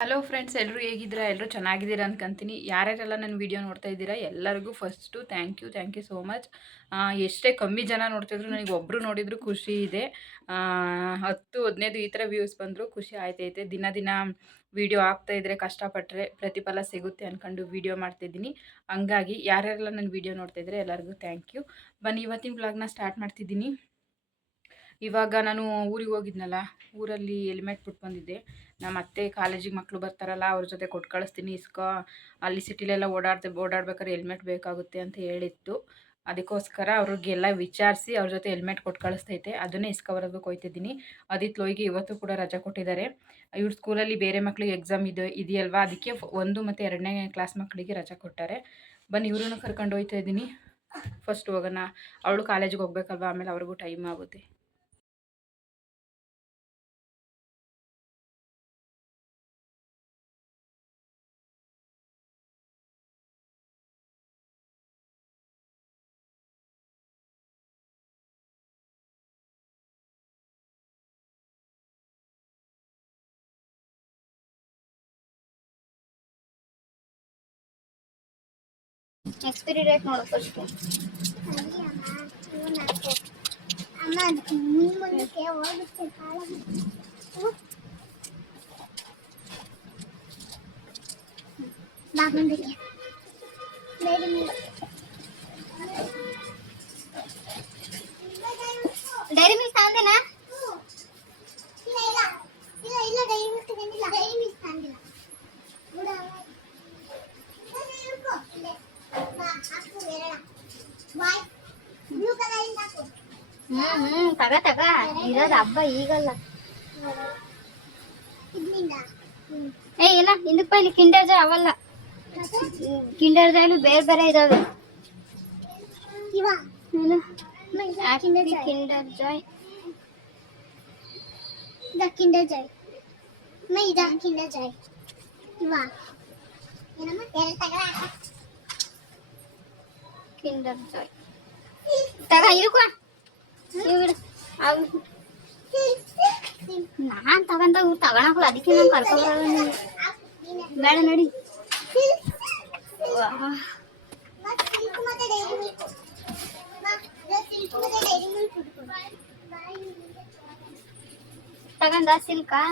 Hello friends, ಎಲ್ಲರೂ ಹೇಗಿದ್ದೀರಾ? ಎಲ್ಲರೂ ಚೆನ್ನಾಗಿದ್ದೀರಾ ಅನ್ಕೊಂತೀನಿ. ಯಾರ್ಯಾರೆಲ್ಲ ನನ್ನ ವಿಡಿಯೋ ನೋಡ್ತಾ ಇದ್ದೀರಾ ಎಲ್ಲರಿಗೂ first thank you so much. ಎಷ್ಟೇ ಕಮ್ಮಿ ಜನ ನೋಡ್ತಿದ್ರು ನನಗೆ ಒಬ್ಬರು ನೋಡಿದ್ರು ಖುಷಿ ಇದೆ. 10-15 ಈ ಥರ ವ್ಯೂಸ್ ಬಂದರೂ ಖುಷಿ ಆಯ್ತೈತೆ. ದಿನ ದಿನ ವಿಡಿಯೋ ಆಗ್ತಾಯಿದ್ರೆ ಕಷ್ಟಪಟ್ಟರೆ ಪ್ರತಿಫಲ ಸಿಗುತ್ತೆ ಅಂದ್ಕೊಂಡು ವಿಡಿಯೋ ಮಾಡ್ತಾಯಿದ್ದೀನಿ. ಹಂಗಾಗಿ ಯಾರ್ಯಾರೆಲ್ಲ ನನ್ನ ವಿಡಿಯೋ ನೋಡ್ತಾ ಇದ್ದಾರೆ ಎಲ್ಲರಿಗೂ ಥ್ಯಾಂಕ್ ಯು. ಬನ್ನಿ ಇವತ್ತಿನ ವ್ಲಾಗ್ನ ಸ್ಟಾರ್ಟ್ ಮಾಡ್ತಿದ್ದೀನಿ. ಇವಾಗ ನಾನು ಊರಿಗೆ ಹೋಗಿದ್ನಲ್ಲ, ಊರಲ್ಲಿ ಹೆಲ್ಮೆಟ್ ಬಿಟ್ಟು ಬಂದಿದ್ದೆ. ನಮ್ಮ ಅತ್ತೆ ಕಾಲೇಜಿಗೆ ಮಕ್ಕಳು ಬರ್ತಾರಲ್ಲ, ಅವ್ರ ಜೊತೆ ಕೊಟ್ಟು ಕಳಿಸ್ತೀನಿ, ಇಸ್ಕೋ, ಅಲ್ಲಿ ಸಿಟಿಲೆಲ್ಲ ಓಡಾಡ್ಬೇಕಾದ್ರೆ ಹೆಲ್ಮೆಟ್ ಬೇಕಾಗುತ್ತೆ ಅಂತ ಹೇಳಿತ್ತು. ಅದಕ್ಕೋಸ್ಕರ ಅವ್ರಿಗೆಲ್ಲ ವಿಚಾರಿಸಿ ಅವ್ರ ಜೊತೆ ಹೆಲ್ಮೆಟ್ ಕೊಟ್ಟು ಕಳಿಸ್ತೈತೆ. ಅದನ್ನೇ ಇಸ್ಕೊಬರೋದಕ್ಕೆ ಹೋಗ್ತಿದ್ದೀನಿ. ಅದಿತ್ತು ಲೋಯ್ಗೆ ಇವತ್ತು ಕೂಡ ರಜೆ ಕೊಟ್ಟಿದ್ದಾರೆ. ಇವ್ರ ಸ್ಕೂಲಲ್ಲಿ ಬೇರೆ ಮಕ್ಕಳಿಗೆ ಎಕ್ಸಾಮ್ ಇದೆಯಲ್ವಾ, ಅದಕ್ಕೆ 1 ಮತ್ತು 2ನೇ ಕ್ಲಾಸ್ ಮಕ್ಕಳಿಗೆ ರಜೆ ಕೊಟ್ಟಾರೆ. ಬನ್ನಿ ಇವ್ರನ್ನೂ ಕರ್ಕೊಂಡು ಹೋಗ್ತಾ ಇದ್ದೀನಿ. ಫಸ್ಟ್ ಹೋಗೋಣ, ಅವಳು ಕಾಲೇಜಿಗೆ ಹೋಗ್ಬೇಕಲ್ವ, ಆಮೇಲೆ ಅವ್ರಿಗೂ ಟೈಮ್ ಆಗುತ್ತೆ. ಎಕ್ಸ್ಪೈರಿ ಡೇಟ್ ನೋಡು ಫಸ್ಟ್. ಡೈರಿ ಮಿಲ್ಕ್ ತಂದೇನಾ? ಇಲ್ಲ ಡೈರಿ ಮಿಲ್ಕ್ ತಂದಿಲ್ಲ. ಡೈರಿ ಮಿಲ್ಕ್ ತಂದಿಲ್ಲ. ತಗ ಇರೋದು ಹಬ್ಬ ಈಗಲ್ಲ. ಏ ಇಲ್ಲ ಹಿಂದಕ್ಕೆ ಇಲ್ಲಿ ಕಿಂಡರ್ ಜಾಯ್ ಅವಲ್ಲ. ಕಿಂಡರ್ ಜಾಯ್ಲು ಬೇರೆ ಬೇರೆ ಇದಾವೆ. Kinder Joy Kinder Joy Kinder Joy Kinder Joy ತಗ ಇರುಕೋ. ನಾನ್ ತಗೊಂಡ ತಗೊಳಕಲ್ಲ, ಅದಕ್ಕೆ ನಾನು ಕರ್ಕೊಬರಲ್ಲ. ಬೇಡ ನೋಡಿ. ತಗೊಂಡ ಸಿಲ್ಕಾ?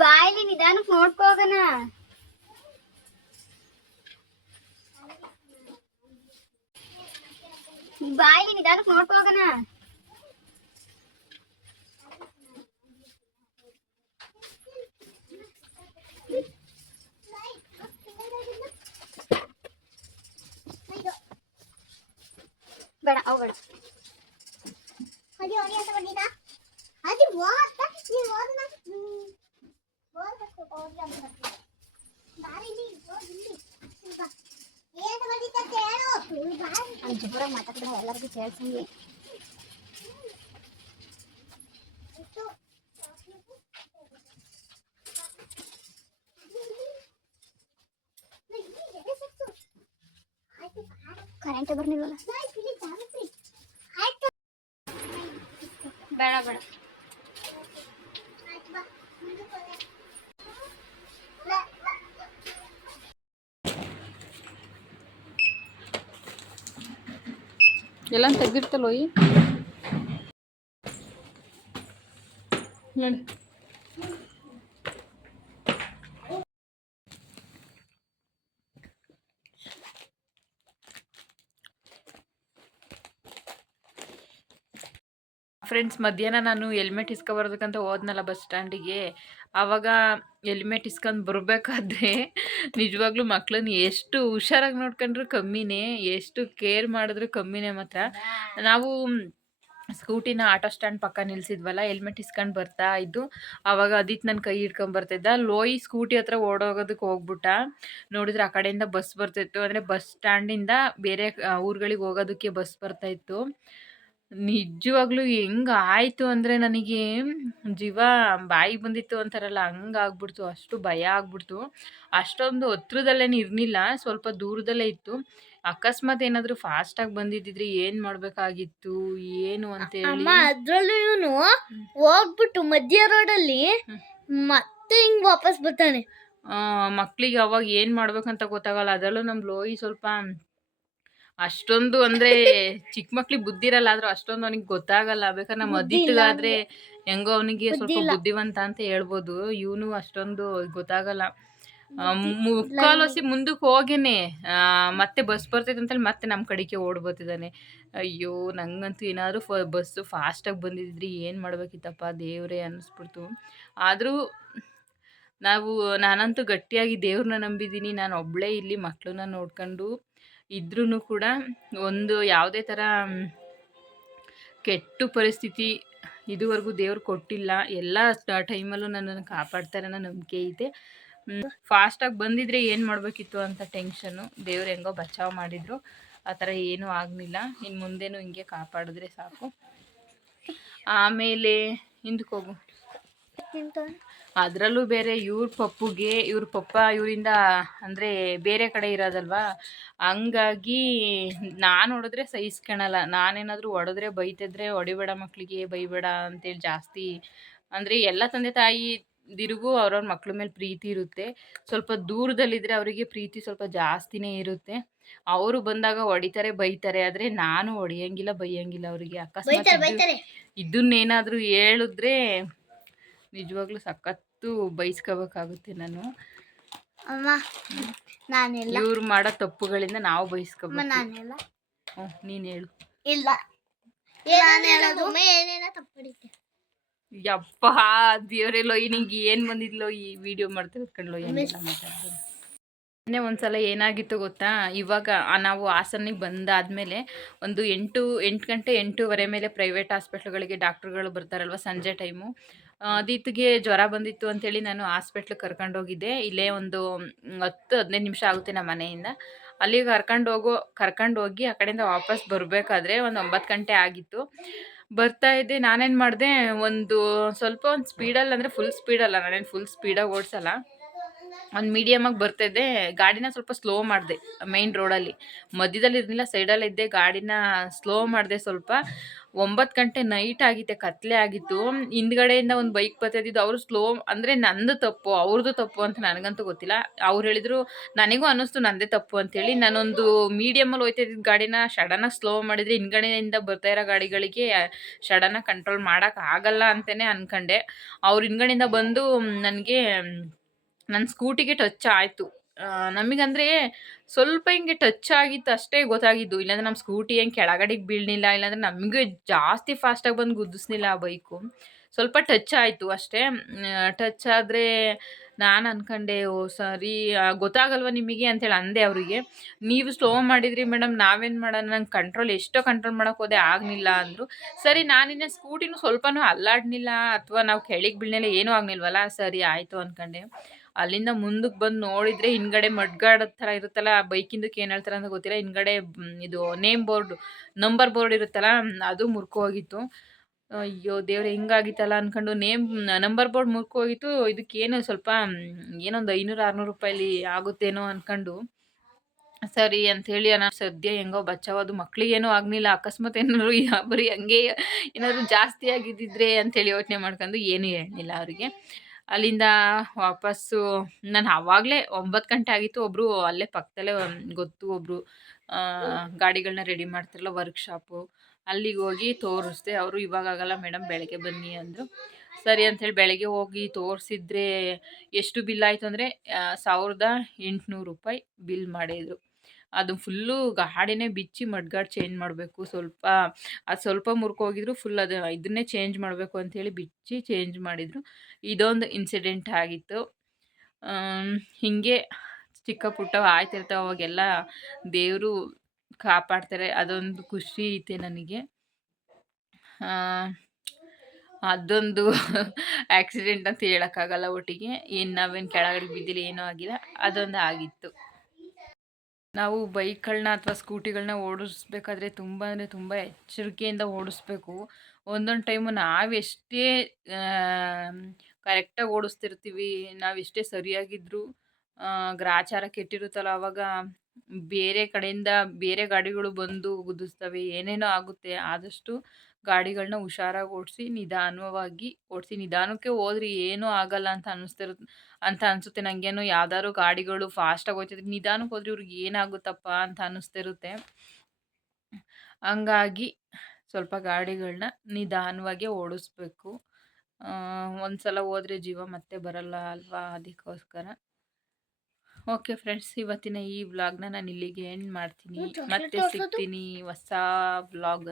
ಬಾಯಿಲಿ ನಿಧಾನಕ್ಕೆ ನೋಡ್ಕೋಗಣ. ಬಾಯಿಲಿ ನಿಧಾನಕ್ಕೆ ನೋಡ್ಕೋಗಣ. ಬೇಡ ಅವು ಬೇಡ. ಜೋರಾಗಿ ಮಾತಾಡ್ಬೇಡ, ಎಲ್ಲರಿಗೂ ಕೇಳ್ಸಂಗೆ. ಕರೆಂಟ್ ಬರ್ನಿಲ್ವಲ್ಲ. ಬೇಡ ಬೇಡ. ಎಲ್ಲ ತೆಗ್ದಿರ್ತಲ್ಲೋ ಈ ನೋಡಿ. ಫ್ರೆಂಡ್ಸ್, ಮಧ್ಯಾಹ್ನ ನಾನು ಹೆಲ್ಮೆಟ್ ಇಸ್ಕೊಬರೋದಕ್ಕಂತ ಹೋದ್ನಲ್ಲ ಬಸ್ ಸ್ಟ್ಯಾಂಡಿಗೆ. ಆವಾಗ ಹೆಲ್ಮೆಟ್ ಇಸ್ಕೊಂಡು ಬರಬೇಕಾದ್ರೆ ನಿಜವಾಗ್ಲೂ ಮಕ್ಕಳನ್ನ ಎಷ್ಟು ಹುಷಾರಾಗಿ ನೋಡ್ಕೊಂಡ್ರು ಕಮ್ಮಿನೇ, ಎಷ್ಟು ಕೇರ್ ಮಾಡಿದ್ರು ಕಮ್ಮಿನೇ. ಮಾತ್ರ ನಾವು ಸ್ಕೂಟಿನ ಆಟೋ ಸ್ಟ್ಯಾಂಡ್ ಪಕ್ಕ ನಿಲ್ಸಿದ್ವಲ್ಲ, ಹೆಲ್ಮೆಟ್ ಇಸ್ಕೊಂಡು ಬರ್ತಾ ಇದ್ದು. ಆವಾಗ ಅದಿತ್ತು ನನ್ನ ಕೈ ಹಿಡ್ಕೊಂಡು ಬರ್ತಿದ್ದ. ಲೋಯಿ ಸ್ಕೂಟಿ ಹತ್ರ ಓಡೋಗೋದಕ್ಕೆ ಹೋಗ್ಬಿಟ್ಟ. ನೋಡಿದ್ರೆ ಆ ಕಡೆಯಿಂದ ಬಸ್ ಬರ್ತಾಯಿತ್ತು. ಅಂದರೆ ಬಸ್ ಸ್ಟ್ಯಾಂಡಿಂದ ಬೇರೆ ಊರುಗಳಿಗೆ ಹೋಗೋದಕ್ಕೆ ಬಸ್ ಬರ್ತಾಯಿತ್ತು. ನಿಜವಾಗ್ಲೂ ಹೆಂಗೆ ಆಯಿತು ಅಂದರೆ ನನಗೆ ಜೀವ ಬಾಯಿಗೆ ಬಂದಿತ್ತು ಅಂತಾರಲ್ಲ, ಹಂಗಾಗ್ಬಿಡ್ತು. ಅಷ್ಟು ಭಯ ಆಗ್ಬಿಡ್ತು. ಅಷ್ಟೊಂದು ಹತ್ರದಲ್ಲೇನು ಇರಲಿಲ್ಲ, ಸ್ವಲ್ಪ ದೂರದಲ್ಲೇ ಇತ್ತು. ಅಕಸ್ಮಾತ್ ಏನಾದರೂ ಫಾಸ್ಟಾಗಿ ಬಂದಿದ್ದಿದ್ರೆ ಏನು ಮಾಡಬೇಕಾಗಿತ್ತು ಏನು ಅಂತೇಳಿ. ಅಮ್ಮ ಅದ್ರಲ್ಲೂ ಇವನು ಹೋಗ್ಬಿಟ್ಟು ಮಧ್ಯ ರೋಡಲ್ಲಿ ಮತ್ತೆ ಹಿಂಗ್ ವಾಪಸ್ ಬರ್ತಾನೆ. ಮಕ್ಕಳಿಗೆ ಅವಾಗ ಏನು ಮಾಡ್ಬೇಕಂತ ಗೊತ್ತಾಗಲ್ಲ. ಅದರಲ್ಲೂ ನಮ್ಮ ಲೋಯಿ ಸ್ವಲ್ಪ ಅಷ್ಟೊಂದು ಅಂದರೆ ಚಿಕ್ಕ ಮಕ್ಳಿಗೆ ಬುದ್ಧಿ ಇರಲ್ಲ, ಆದರೂ ಅಷ್ಟೊಂದು ಅವನಿಗೆ ಗೊತ್ತಾಗಲ್ಲ. ಬೇಕಾದ್ರೆ ನಮ್ಮ ಬುದ್ಧಿ ಇಲ್ಲ ಅದಿತ್ಗಾದ್ರೆ ಹೆಂಗೋ ಅವನಿಗೆ ಬುದ್ಧಿ ಸ್ವಲ್ಪ ಇಲ್ಲ. ಬುದ್ಧಿವಂತ ಅಂತ ಹೇಳ್ಬೋದು. ಇವನು ಅಷ್ಟೊಂದು ಗೊತ್ತಾಗಲ್ಲ. ಮುಕ್ಕಾಲು ಹೊಸಿ ಮುಂದಕ್ಕೆ ಹೋಗೇನೆ ಮತ್ತೆ ಬಸ್ ಬರ್ತೈತೆ ಅಂತೇಳಿ ಮತ್ತೆ ನಮ್ಮ ಕಡೆಗೆ ಓಡ್ ಬರ್ತಿದ್ದಾನೆ. ಅಯ್ಯೋ ನಂಗಂತೂ ಏನಾದರೂ ಬಸ್ಸು ಫಾಸ್ಟಾಗಿ ಬಂದಿದ್ದರೆ ಏನು ಮಾಡಬೇಕಿತ್ತಪ್ಪ ದೇವರೇ ಅನ್ನಿಸ್ಬಿಡ್ತು. ಆದರೂ ನಾನಂತೂ ಗಟ್ಟಿಯಾಗಿ ದೇವ್ರನ್ನ ನಂಬಿದ್ದೀನಿ. ನಾನು ಒಬ್ಬಳೇ ಇಲ್ಲಿ ಮಕ್ಕಳನ್ನ ನೋಡ್ಕೊಂಡು ಇದ್ರೂ ಕೂಡ ಒಂದು ಯಾವುದೇ ಥರ ಕೆಟ್ಟ ಪರಿಸ್ಥಿತಿ ಇದುವರೆಗೂ ದೇವ್ರು ಕೊಟ್ಟಿಲ್ಲ. ಎಲ್ಲ ಟೈಮಲ್ಲೂ ನನ್ನನ್ನು ಕಾಪಾಡ್ತಾರೆ ಅನ್ನೋ ನಂಬಿಕೆ ಇದೆ. ಫಾಸ್ಟಾಗಿ ಬಂದಿದ್ರೆ ಏನು ಮಾಡಬೇಕಿತ್ತು ಅಂತ ಟೆನ್ಷನ್ನು. ದೇವ್ರು ಹೆಂಗೋ ಬಚಾವ್ ಮಾಡಿದ್ರು, ಆ ಥರ ಏನೂ ಆಗಲಿಲ್ಲ. ಇನ್ನು ಮುಂದೇನು ಹಿಂಗೆ ಕಾಪಾಡಿದ್ರೆ ಸಾಕು. ಆಮೇಲೆ ಹಿಂದಕ್ಕೆ ಹೋಗು. ಅದರಲ್ಲೂ ಬೇರೆ ಇವ್ರ ಪಪ್ಪ ಇವರಿಂದ ಅಂದರೆ ಬೇರೆ ಕಡೆ ಇರೋದಲ್ವಾ, ಹಂಗಾಗಿ ನಾನು ಹೊಡೆದ್ರೆ ಸಹಿಸ್ಕೊಳಲ್ಲ. ನಾನೇನಾದರೂ ಹೊಡೆದ್ರೆ ಬೈತಿದ್ರೆ ಹೊಡಿಬೇಡ ಮಕ್ಕಳಿಗೆ ಬೈಬೇಡ ಅಂತೇಳಿ ಜಾಸ್ತಿ ಅಂದರೆ ಎಲ್ಲ ತಂದೆ ತಾಯಿ ದಿರಿಗೂ ಅವ್ರವ್ರ ಮಕ್ಳ ಮೇಲೆ ಪ್ರೀತಿ ಇರುತ್ತೆ. ಸ್ವಲ್ಪ ದೂರದಲ್ಲಿದ್ದರೆ ಅವರಿಗೆ ಪ್ರೀತಿ ಸ್ವಲ್ಪ ಜಾಸ್ತಿನೇ ಇರುತ್ತೆ. ಅವರು ಬಂದಾಗ ಹೊಡಿತಾರೆ ಬೈತಾರೆ, ಆದರೆ ನಾನು ಹೊಡಿಯಂಗಿಲ್ಲ ಬೈಯಂಗಿಲ್ಲ ಅವರಿಗೆ. ಅಕಸ್ಮಾತ್ ಇದನ್ನೇನಾದರೂ ಹೇಳಿದ್ರೆ ನಿಜವಾಗ್ಲೂ ಸಖತ್ತು ಬೈಸ್ಕೋಬೇಕಾಗುತ್ತೆ ನಾನು. ಅಮ್ಮ ನಾನೆಲ್ಲ ಇವ್ರು ಮಾಡೋ ತಪ್ಪುಗಳಿಂದ ನಾವು ಬೈಸ್ಕೋಬೇಕು. ನಾನೆಲ್ಲ ನೀನು ಹೇಳು. ಇಲ್ಲ ನಾನು ಹೇಳೋದು ಏನೇನೋ ತಪ್ಪಡಿದ್ದೆ. ಯಪ್ಪ ದೇವ್ರೆಲ್ಲೋ ನಿಂಗೆ ಏನು ಬಂದಿದ್ಲೋ ಈ ವಿಡಿಯೋ ಮಾಡ್ತಿರೋದು ಕಣ್ಲೋ ಏನೆಲ್ಲ ಮಾತಾಡ್ತೀನಿ. ಮೊನ್ನೆ ಒಂದ್ಸಲ ಏನಾಗಿತ್ತು ಗೊತ್ತಾ, ಇವಾಗ ನಾವು ಹಾಸನಿಗೆ ಬಂದಾದಮೇಲೆ ಒಂದು 8 ಗಂಟೆ 8:30 ಮೇಲೆ ಪ್ರೈವೇಟ್ ಹಾಸ್ಪಿಟ್ಲ್ಗಳಿಗೆ ಡಾಕ್ಟ್ರುಗಳು ಬರ್ತಾರಲ್ವ ಸಂಜೆ ಟೈಮು. ಅದಿತ್ತಿಗೆ ಜ್ವರ ಬಂದಿತ್ತು ಅಂತೇಳಿ ನಾನು ಹಾಸ್ಪಿಟ್ಲಿಗೆ ಕರ್ಕೊಂಡೋಗಿದ್ದೆ. ಇಲ್ಲೇ ಒಂದು 10-15 ನಿಮಿಷ ಆಗುತ್ತೆ ನಮ್ಮ ಮನೆಯಿಂದ. ಅಲ್ಲಿಗೆ ಕರ್ಕೊಂಡೋಗಿ ಆ ಕಡೆಯಿಂದ ವಾಪಸ್ ಬರಬೇಕಾದ್ರೆ ಒಂದು 9 ಗಂಟೆ ಆಗಿತ್ತು. ಬರ್ತಾ ಇದ್ದೆ. ನಾನೇನು ಮಾಡಿದೆ, ಒಂದು ಸ್ಪೀಡಲ್ಲಿ ಅಂದರೆ ಫುಲ್ ಸ್ಪೀಡಲ್ಲ, ನಾನೇನು ಫುಲ್ ಸ್ಪೀಡಾಗಿ ಓಡಿಸಲ್ಲ, ಒಂದು ಮೀಡಿಯಮಾಗಿ ಬರ್ತಾಯಿದ್ದೆ. ಗಾಡಿನ ಸ್ವಲ್ಪ ಸ್ಲೋ ಮಾಡಿದೆ. ಮೈನ್ ರೋಡಲ್ಲಿ ಮಧ್ಯದಲ್ಲಿ ಇರಲಿಲ್ಲ, ಸೈಡಲ್ಲಿದ್ದೆ. ಗಾಡಿನ ಸ್ಲೋ ಮಾಡಿದೆ ಸ್ವಲ್ಪ. 9 ಗಂಟೆ ನೈಟ್ ಆಗಿತ್ತೆ, ಕತ್ಲೆ ಆಗಿತ್ತು. ಹಿಂದ್ಗಡೆಯಿಂದ ಒಂದು ಬೈಕ್ ಬರ್ತಾಯಿದ್ದು. ಅವರು ಸ್ಲೋ ಅಂದರೆ ನಂದು ತಪ್ಪು ಅವ್ರದ್ದು ತಪ್ಪು ಅಂತ ನನಗಂತೂ ಗೊತ್ತಿಲ್ಲ. ಅವ್ರು ಹೇಳಿದ್ರು, ನನಗೂ ಅನ್ನಿಸ್ತು ನಂದೇ ತಪ್ಪು ಅಂತೇಳಿ. ನಾನೊಂದು ಮೀಡಿಯಮಲ್ಲಿ ಹೋಗ್ತಾ ಇದ್ದಿದ್ದು ಗಾಡಿನ ಸಡನ್ನಾಗಿ ಸ್ಲೋ ಮಾಡಿದರೆ ಹಿಂದ್ಗಡೆಯಿಂದ ಬರ್ತಾ ಇರೋ ಗಾಡಿಗಳಿಗೆ ಸಡನ್ನಾಗಿ ಕಂಟ್ರೋಲ್ ಮಾಡೋಕ್ಕಾಗಲ್ಲ ಅಂತಲೇ ಅಂದ್ಕೊಂಡೆ. ಅವ್ರು ಹಿಂದ್ಗಡೆಯಿಂದ ಬಂದು ನನಗೆ ನನ್ನ ಸ್ಕೂಟಿಗೆ ಟಚ್ ಆಯಿತು. ನಮಗಂದರೆ ಸ್ವಲ್ಪ ಹಿಂಗೆ ಟಚ್ ಆಗಿತ್ತು ಅಷ್ಟೇ ಗೊತ್ತಾಗಿದ್ದು. ಇಲ್ಲಾಂದರೆ ನಮ್ಮ ಸ್ಕೂಟಿ ಏನು ಕೆಳಗಡೆಗೆ ಬೀಳಲಿಲ್ಲ, ಇಲ್ಲಾಂದರೆ ನಮಗೆ ಜಾಸ್ತಿ ಫಾಸ್ಟಾಗಿ ಬಂದು ಗುದ್ದಿಸ್ಲಿಲ್ಲ ಆ ಬೈಕು. ಸ್ವಲ್ಪ ಟಚ್ ಆಯಿತು ಅಷ್ಟೇ. ಟಚ್ ಆದರೆ ನಾನು ಅಂದ್ಕೊಂಡೆ, ಓ ಸರಿ ಗೊತ್ತಾಗಲ್ವ ನಿಮಗೆ ಅಂತೇಳಿ ಅಂದೆ ಅವರಿಗೆ. ನೀವು ಸ್ಲೋ ಮಾಡಿದ್ರಿ ಮೇಡಮ್, ನಾವೇನು ಮಾಡೋಣ, ನಂಗೆ ಎಷ್ಟೋ ಕಂಟ್ರೋಲ್ ಮಾಡೋಕ್ಕೆ ಹೋದೆ ಆಗಲಿಲ್ಲ ಅಂದರು. ಸರಿ ನಾನಿನ್ನ ಸ್ಕೂಟಿನೂ ಸ್ವಲ್ಪನೂ ಅಲ್ಲಾಡಲಿಲ್ಲ ಅಥವಾ ನಾವು ಕೆಳಗೆ ಬೀಳಲಿಲ್ಲ, ಏನೂ ಆಗಲಿಲ್ವಲ್ಲ, ಸರಿ ಆಯಿತು ಅಂದ್ಕೊಂಡೆ. ಅಲ್ಲಿಂದ ಮುಂದಕ್ಕೆ ಬಂದು ನೋಡಿದರೆ ಹಿಂದ್ಗಡೆ ಮಡ್ಗಾಡೋ ಥರ ಇರುತ್ತಲ್ಲ, ಬೈಕಿಂದಕ್ಕೆ ಏನು ಹೇಳ್ತಾರೆ ಅಂತ ಗೊತ್ತಿಲ್ಲ, ಹಿಂದ್ಗಡೆ ಇದು ನಂಬರ್ ಬೋರ್ಡ್ ಇರುತ್ತಲ್ಲ ಅದು ಮುರ್ಕೋಗಿತ್ತು. ಅಯ್ಯೋ ದೇವ್ರೆ ಹಿಂಗಾಗಿತ್ತಲ್ಲ ಅಂದ್ಕೊಂಡು ನಂಬರ್ ಬೋರ್ಡ್ ಮುರ್ಕೋಗಿತ್ತು. ಇದಕ್ಕೇನು ಸ್ವಲ್ಪ ಏನೊಂದು 500-600 ರೂಪಾಯಿಲಿ ಆಗುತ್ತೇನೋ ಅಂದ್ಕೊಂಡು ಸರಿ ಅಂಥೇಳಿ ನಾನು ಸದ್ಯ ಹೆಂಗೋ ಬಚಾವದು. ಮಕ್ಳಿಗೇನೂ ಆಗಲಿಲ್ಲ. ಅಕಸ್ಮಾತ್ ಏನಾದ್ರು ಬರೀ ಹಂಗೆ ಏನಾದರೂ ಜಾಸ್ತಿ ಆಗಿದ್ದಿದ್ರೆ ಅಂಥೇಳಿ ಯೋಚನೆ ಮಾಡ್ಕೊಂಡು ಏನೂ ಹೇಳಲಿಲ್ಲ ಅವರಿಗೆ. ಅಲ್ಲಿಂದ ವಾಪಸ್ಸು ನಾನು ಆವಾಗಲೇ 9 ಗಂಟೆ ಆಗಿತ್ತು. ಒಬ್ಬರು ಅಲ್ಲೇ ಪಕ್ಕದಲ್ಲೇ ಗೊತ್ತು, ಒಬ್ಬರು ಗಾಡಿಗಳನ್ನ ರೆಡಿ ಮಾಡ್ತಾರಲ್ಲ ವರ್ಕ್ಶಾಪು, ಅಲ್ಲಿಗೆ ಹೋಗಿ ತೋರಿಸ್ದೆ. ಅವರು ಇವಾಗಾಗಲ್ಲ ಮೇಡಮ್ ಬೆಳಗ್ಗೆ ಬನ್ನಿ ಅಂದರು. ಸರಿ ಅಂಥೇಳಿ ಬೆಳಗ್ಗೆ ಹೋಗಿ ತೋರಿಸಿದ್ರೆ ಎಷ್ಟು ಬಿಲ್ ಆಯಿತು ಅಂದರೆ 1800 ರೂಪಾಯಿ ಬಿಲ್ ಮಾಡಿದರು. ಅದು ಫುಲ್ಲು ಗಾಡಿನೇ ಬಿಚ್ಚಿ ಮಡ್ಗಾಡ್ ಚೇಂಜ್ ಮಾಡಬೇಕು. ಸ್ವಲ್ಪ ಮುರ್ಕೋಗಿದ್ರು ಫುಲ್ ಇದನ್ನೇ ಚೇಂಜ್ ಮಾಡಬೇಕು ಅಂಥೇಳಿ ಬಿಚ್ಚಿ ಚೇಂಜ್ ಮಾಡಿದರು. ಇದೊಂದು ಇನ್ಸಿಡೆಂಟ್ ಆಗಿತ್ತು. ಹೀಗೆ ಚಿಕ್ಕ ಪುಟ್ಟ ಆಯ್ತಿರ್ತಾವೆ, ಅವಾಗೆಲ್ಲ ದೇವರು ಕಾಪಾಡ್ತಾರೆ. ಅದೊಂದು ಖುಷಿ ಐತೆ ನನಗೆ. ಅದೊಂದು ಆಕ್ಸಿಡೆಂಟ್ ಅಂತ ಹೇಳೋಕ್ಕಾಗಲ್ಲ ಒಟ್ಟಿಗೆ. ನಾವೇನು ಕೆಳಗಡೆ ಬಿದ್ದಿಲ್ಲ, ಏನೂ ಆಗಿಲ್ಲ, ಅದೊಂದು ಆಗಿತ್ತು. ನಾವು ಬೈಕ್ಗಳನ್ನ ಅಥವಾ ಸ್ಕೂಟಿಗಳನ್ನ ಓಡಿಸ್ಬೇಕಾದ್ರೆ ತುಂಬ ಅಂದರೆ ತುಂಬ ಎಚ್ಚರಿಕೆಯಿಂದ ಓಡಿಸ್ಬೇಕು. ಒಂದೊಂದು ಟೈಮು ನಾವೆಷ್ಟೇ ಕರೆಕ್ಟಾಗಿ ಓಡಿಸ್ತಿರ್ತೀವಿ, ನಾವೆಷ್ಟೇ ಸರಿಯಾಗಿದ್ದರೂ ಗ್ರಾಚಾರ ಕೆಟ್ಟಿರುತ್ತಲ್ಲ, ಆವಾಗ ಬೇರೆ ಕಡೆಯಿಂದ ಬೇರೆ ಗಾಡಿಗಳು ಬಂದು ಗುದ್ದಿಸ್ತವೆ, ಏನೇನೋ ಆಗುತ್ತೆ. ಆದಷ್ಟು ಗಾಡಿಗಳನ್ನ ಹುಷಾರಾಗಿ ಓಡಿಸಿ, ನಿಧಾನವಾಗಿ ಓಡಿಸಿ. ನಿಧಾನಕ್ಕೆ ಹೋದ್ರೆ ಏನೂ ಆಗಲ್ಲ ಅಂತ ಅನಿಸುತ್ತೆ ನನಗೇನೋ. ಯಾವ್ದಾದ್ರು ಗಾಡಿಗಳು ಫಾಸ್ಟಾಗಿ ಹೋಗ್ತಿದ್ರೆ ನಿಧಾನಕ್ಕೆ ಹೋದ್ರೆ ಇವ್ರಿಗೆ ಏನಾಗುತ್ತಪ್ಪ ಅಂತ ಅನ್ನಿಸ್ತಿರುತ್ತೆ. ಹಂಗಾಗಿ ಸ್ವಲ್ಪ ಗಾಡಿಗಳನ್ನ ನಿಧಾನವಾಗೇ ಓಡಿಸ್ಬೇಕು. ಒಂದ್ಸಲ ಹೋದ್ರೆ ಜೀವ ಮತ್ತೆ ಬರಲ್ಲ ಅಲ್ವಾ? ಅದಕ್ಕೋಸ್ಕರ. ಓಕೆ ಫ್ರೆಂಡ್ಸ್, ಇವತ್ತಿನ ಈ ವ್ಲಾಗ್ನ ನಾನು ಇಲ್ಲಿಗೆ ಎಂಡ್ ಮಾಡ್ತೀನಿ. ಮತ್ತೆ ಸಿಗ್ತೀನಿ ಹೊಸ ವ್ಲಾಗ್